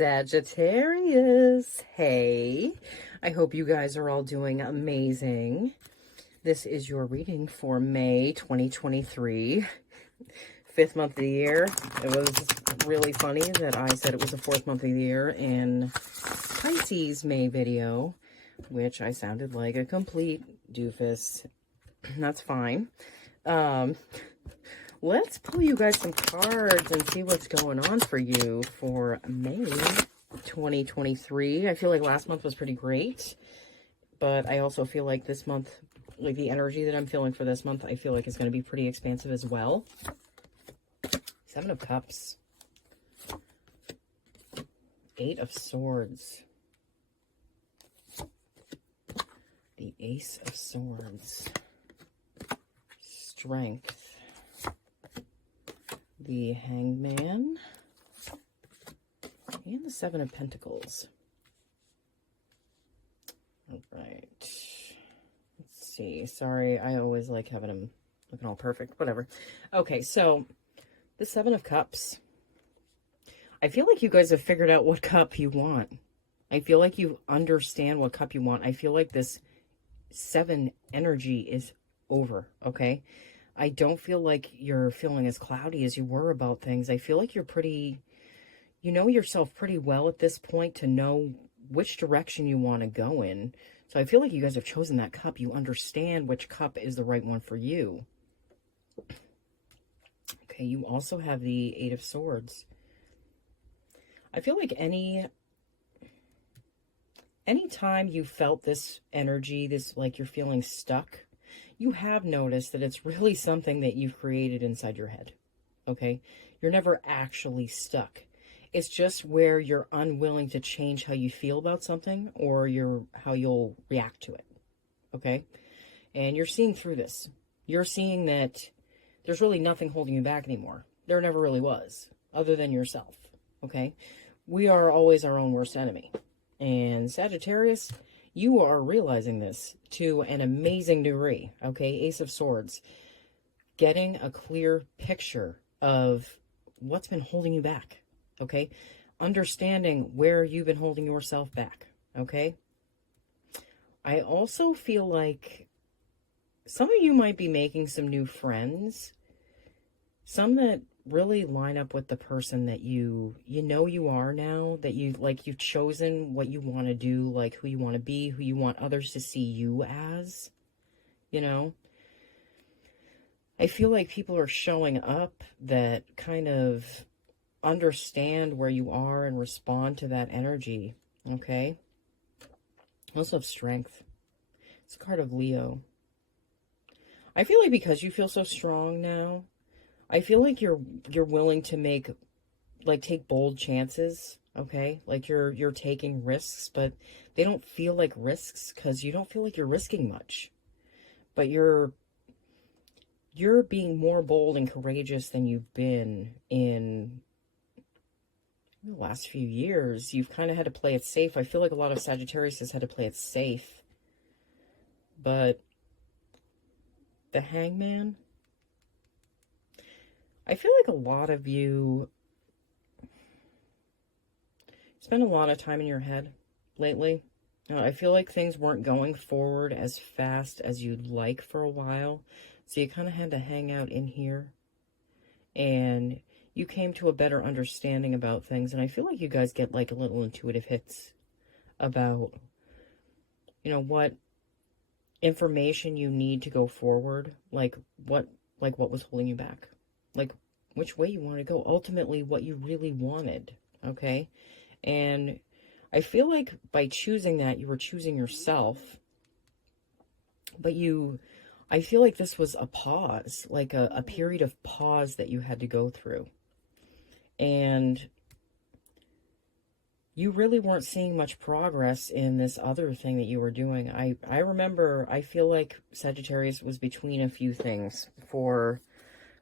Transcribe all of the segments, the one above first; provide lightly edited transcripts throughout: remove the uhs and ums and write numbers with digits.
Sagittarius. Hey, I hope you guys are all doing amazing. This is your reading for May 2023, fifth month of the year. It was really funny that I said it was the fourth month of the year in Pisces May video, which I sounded like a complete doofus. That's fine. Let's pull you guys some cards and see what's going on for you for May 2023. I feel like last month was pretty great, but I also feel like this month, like the energy that I'm feeling for this month, I feel like it's going to be pretty expansive as well. Seven of Cups. Eight of Swords. The Ace of Swords. Strength. The Hangman, and the Seven of Pentacles. All right. Let's see. Sorry, I always like having them looking all perfect. Whatever. Okay, so the Seven of Cups. I feel like you guys have figured out what cup you want. I feel like you understand what cup you want. I feel like this 7 energy is over, okay? I don't feel like you're feeling as cloudy as you were about things. I feel like you're pretty, you know yourself pretty well at this point to know which direction you want to go in. So I feel like you guys have chosen that cup. You understand which cup is the right one for you. Okay, you also have the Eight of Swords. I feel like anytime you felt this energy, this like you're feeling stuck, you have noticed that it's really something that you've created inside your head, okay? You're never actually stuck. It's just where you're unwilling to change how you feel about something or how you'll react to it, okay? And you're seeing through this. You're seeing that there's really nothing holding you back anymore. There never really was, other than yourself, okay? We are always our own worst enemy. And Sagittarius, you are realizing this to an amazing degree, okay? Ace of Swords. Getting a clear picture of what's been holding you back, okay? Understanding where you've been holding yourself back, okay? I also feel like some of you might be making some new friends. Some that really line up with the person that you know you are now, that you've chosen what you want to do, like who you want to be, who you want others to see you as, you know. I feel like people are showing up that kind of understand where you are and respond to that energy, okay? Also have Strength. It's a card of Leo. I feel like because you feel so strong now, I feel like you're willing to take bold chances, okay? Like you're taking risks, but they don't feel like risks because you don't feel like you're risking much. But you're being more bold and courageous than you've been in the last few years. You've kind of had to play it safe. I feel like a lot of Sagittarius has had to play it safe. But the Hangman, I feel like a lot of you spend a lot of time in your head lately. I feel like things weren't going forward as fast as you'd like for a while. So you kind of had to hang out in here. And you came to a better understanding about things. And I feel like you guys get like a little intuitive hits about, you know, what information you need to go forward. Like what was holding you back. Like which way you want to go, ultimately what you really wanted, okay? And I feel like by choosing that, you were choosing yourself, but I feel like this was a pause, like a period of pause that you had to go through. And you really weren't seeing much progress in this other thing that you were doing. I remember, I feel like Sagittarius was between a few things for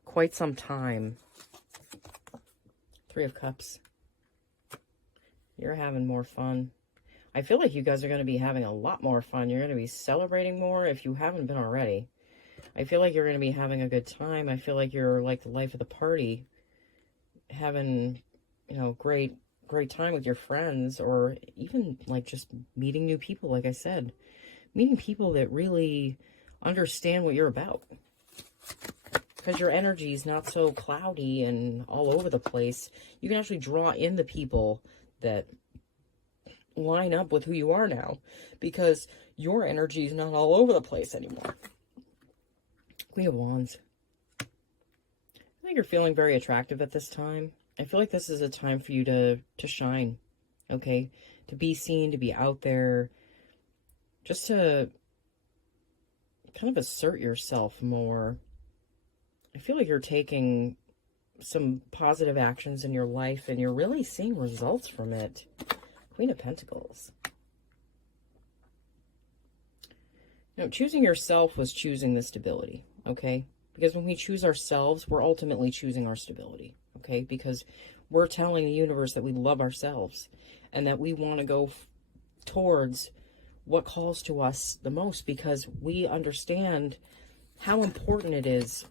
quite some time. Three of Cups. You're having more fun. I feel like you guys are going to be having a lot more fun. You're going to be celebrating more if you haven't been already. I feel like you're going to be having a good time. I feel like you're like the life of the party. Having, you know, great great time with your friends, or even like just meeting new people. Like I said, meeting people that really understand what you're about, because your energy is not so cloudy and all over the place. You can actually draw in the people that line up with who you are now, because your energy is not all over the place anymore. Queen of Wands. I think you're feeling very attractive at this time. I feel like this is a time for you to shine, okay? To be seen, to be out there, just to kind of assert yourself more. I feel like you're taking some positive actions in your life, and you're really seeing results from it. Queen of Pentacles. You know, choosing yourself was choosing the stability, okay? Because when we choose ourselves, we're ultimately choosing our stability, okay? Because we're telling the universe that we love ourselves and that we want to go towards what calls to us the most, because we understand how important it is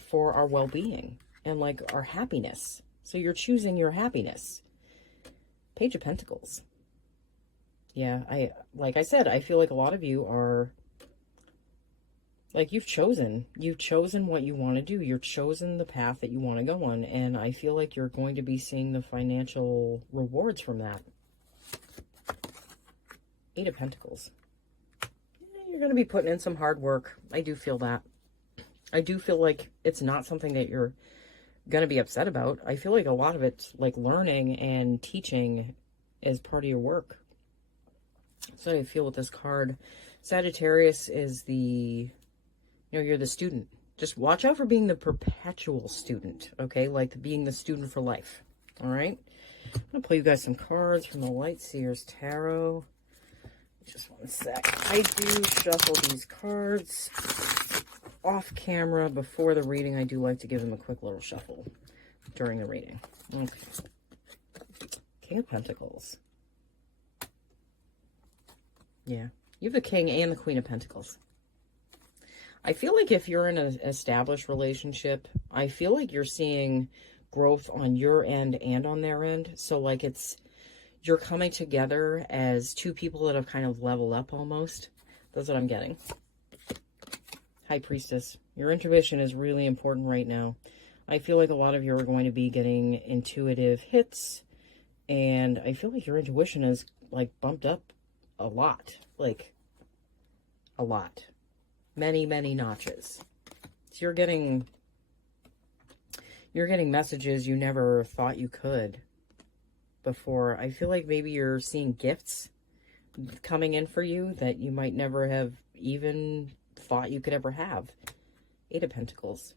for our well-being and like our happiness. So you're choosing your happiness. Page of Pentacles. Yeah, like I said, I feel like a lot of you are, like, you've chosen what you want to do. You're chosen the path that you want to go on. And I feel like you're going to be seeing the financial rewards from that. Eight of Pentacles. You're going to be putting in some hard work. I do feel that. I do feel like it's not something that you're going to be upset about. I feel like a lot of it's like learning and teaching is part of your work. So I feel with this card. Sagittarius is the, you're the student. Just watch out for being the perpetual student, okay? Like being the student for life, all right? I'm going to play you guys some cards from the Light Seers Tarot. Just one sec. I do shuffle these cards off camera before the reading. I do like to give them a quick little shuffle during the reading. Okay. King of Pentacles. Yeah. You have the King and the Queen of Pentacles. I feel like if you're in an established relationship, I feel like you're seeing growth on your end and on their end. So like you're coming together as two people that have kind of leveled up almost. That's what I'm getting. High Priestess. Your intuition is really important right now. I feel like a lot of you are going to be getting intuitive hits. And I feel like your intuition is like bumped up a lot. Like a lot. Many, many notches. So you're getting messages you never thought you could before. I feel like maybe you're seeing gifts coming in for you that you might never have even thought you could ever have. Eight of Pentacles.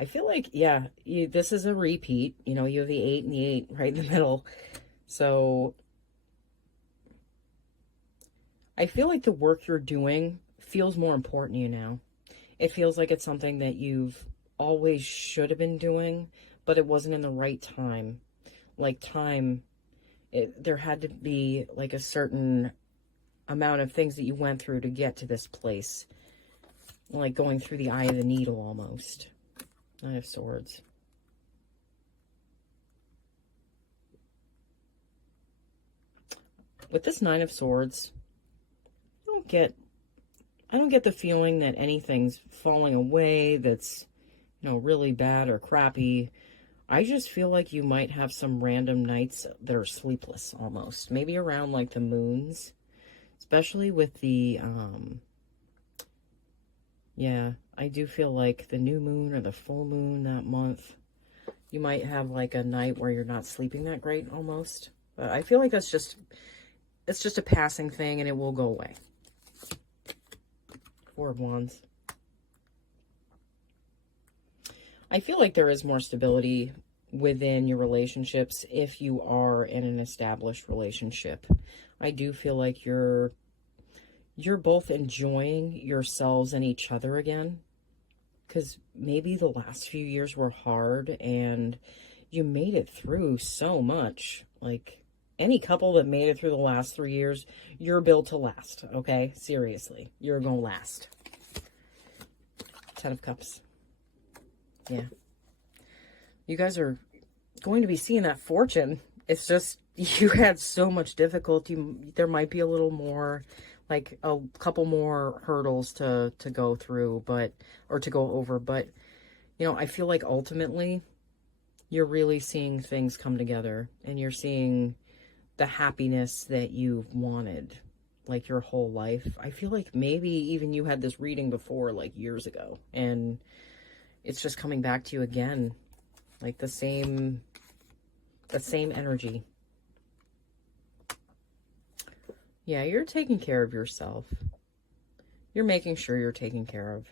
I feel like, yeah, this is a repeat. You know, you have the 8 and the 8 right in the middle. So I feel like the work you're doing feels more important to you now. It feels like it's something that you've always should have been doing, but it wasn't in the right time. Like there had to be like a certain amount of things that you went through to get to this place. Like going through the eye of the needle almost. Nine of Swords. With this Nine of Swords, I don't get the feeling that anything's falling away that's, really bad or crappy. I just feel like you might have some random nights that are sleepless almost. Maybe around like the moons, especially with the, yeah, I do feel like the new moon or the full moon that month, you might have like a night where you're not sleeping that great almost. But I feel like it's just a passing thing and it will go away. Four of Wands. I feel like there is more stability within your relationships if you are in an established relationship. I do feel like you're both enjoying yourselves and each other again, because maybe the last few years were hard and you made it through so much. Like any couple that made it through the last 3 years, you're built to last, okay? Seriously, you're gonna last. 10 of Cups. Yeah. You guys are going to be seeing that fortune It's just, you had so much difficulty. There might be a little more, like a couple more hurdles to go through, but, or to go over. But, you know, I feel like ultimately you're really seeing things come together, and you're seeing the happiness that you've wanted like your whole life. I feel like maybe even you had this reading before, like years ago, and it's just coming back to you again, like the same energy. Yeah, you're taking care of yourself. You're making sure you're taken care of.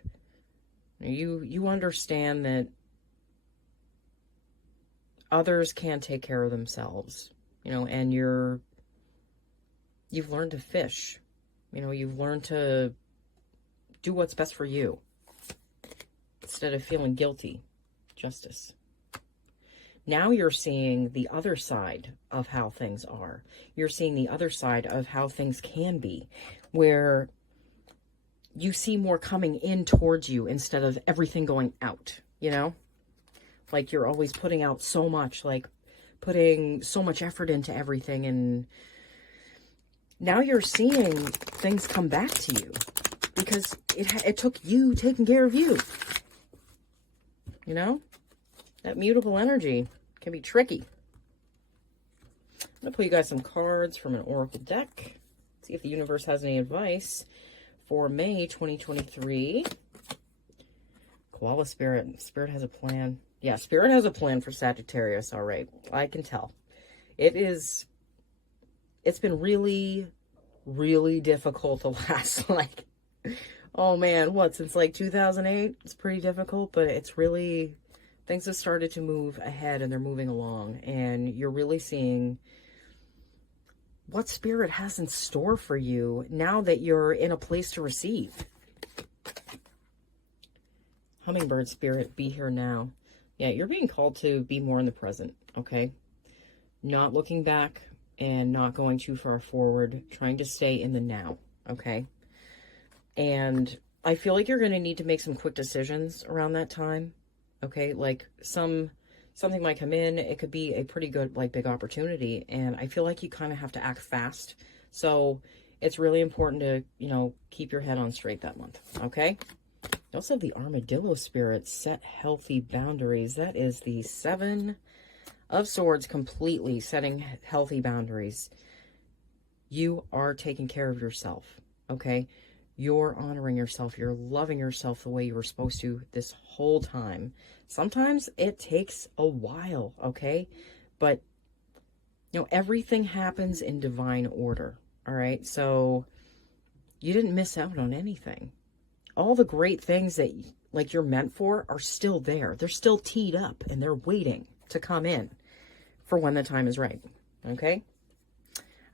You understand that others can't take care of themselves, you know, and you've learned to fish. You know, you've learned to do what's best for you instead of feeling guilty. Justice. Now you're seeing the other side of how things are. You're seeing the other side of how things can be, where you see more coming in towards you instead of everything going out, you know? Like you're always putting out so much, like putting so much effort into everything, and now you're seeing things come back to you because it took you taking care of you. You know? That mutable energy can be tricky. I'm going to pull you guys some cards from an oracle deck. See if the universe has any advice for May 2023. Koala Spirit. Spirit has a plan. Yeah, Spirit has a plan for Sagittarius. All right. I can tell. It's been really, really difficult the last, like, oh man, since like 2008? It's pretty difficult, but it's really, things have started to move ahead, and they're moving along, and you're really seeing what Spirit has in store for you now that you're in a place to receive. Hummingbird Spirit, be here now. Yeah, you're being called to be more in the present, okay? Not looking back and not going too far forward, trying to stay in the now, okay? And I feel like you're going to need to make some quick decisions around that time, okay? Like something might come in. It could be a pretty good, like, big opportunity, and I feel like you kind of have to act fast. So it's really important to, you know, keep your head on straight that month, okay? You also have the Armadillo Spirit, set healthy boundaries. That is the 7 of Swords, completely setting healthy boundaries. You are taking care of yourself, okay? You're honoring yourself. You're loving yourself the way you were supposed to this whole time. Sometimes it takes a while, okay? But, you know, everything happens in divine order, all right? So you didn't miss out on anything. All the great things that, like, you're meant for are still there. They're still teed up, and they're waiting to come in for when the time is right, okay?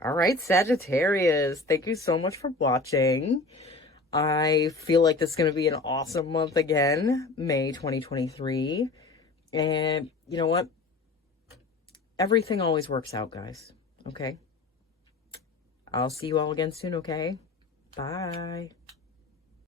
All right, Sagittarius, thank you so much for watching. I feel like this is going to be an awesome month again, May 2023. And you know what? Everything always works out, guys, okay? I'll see you all again soon, okay? Bye.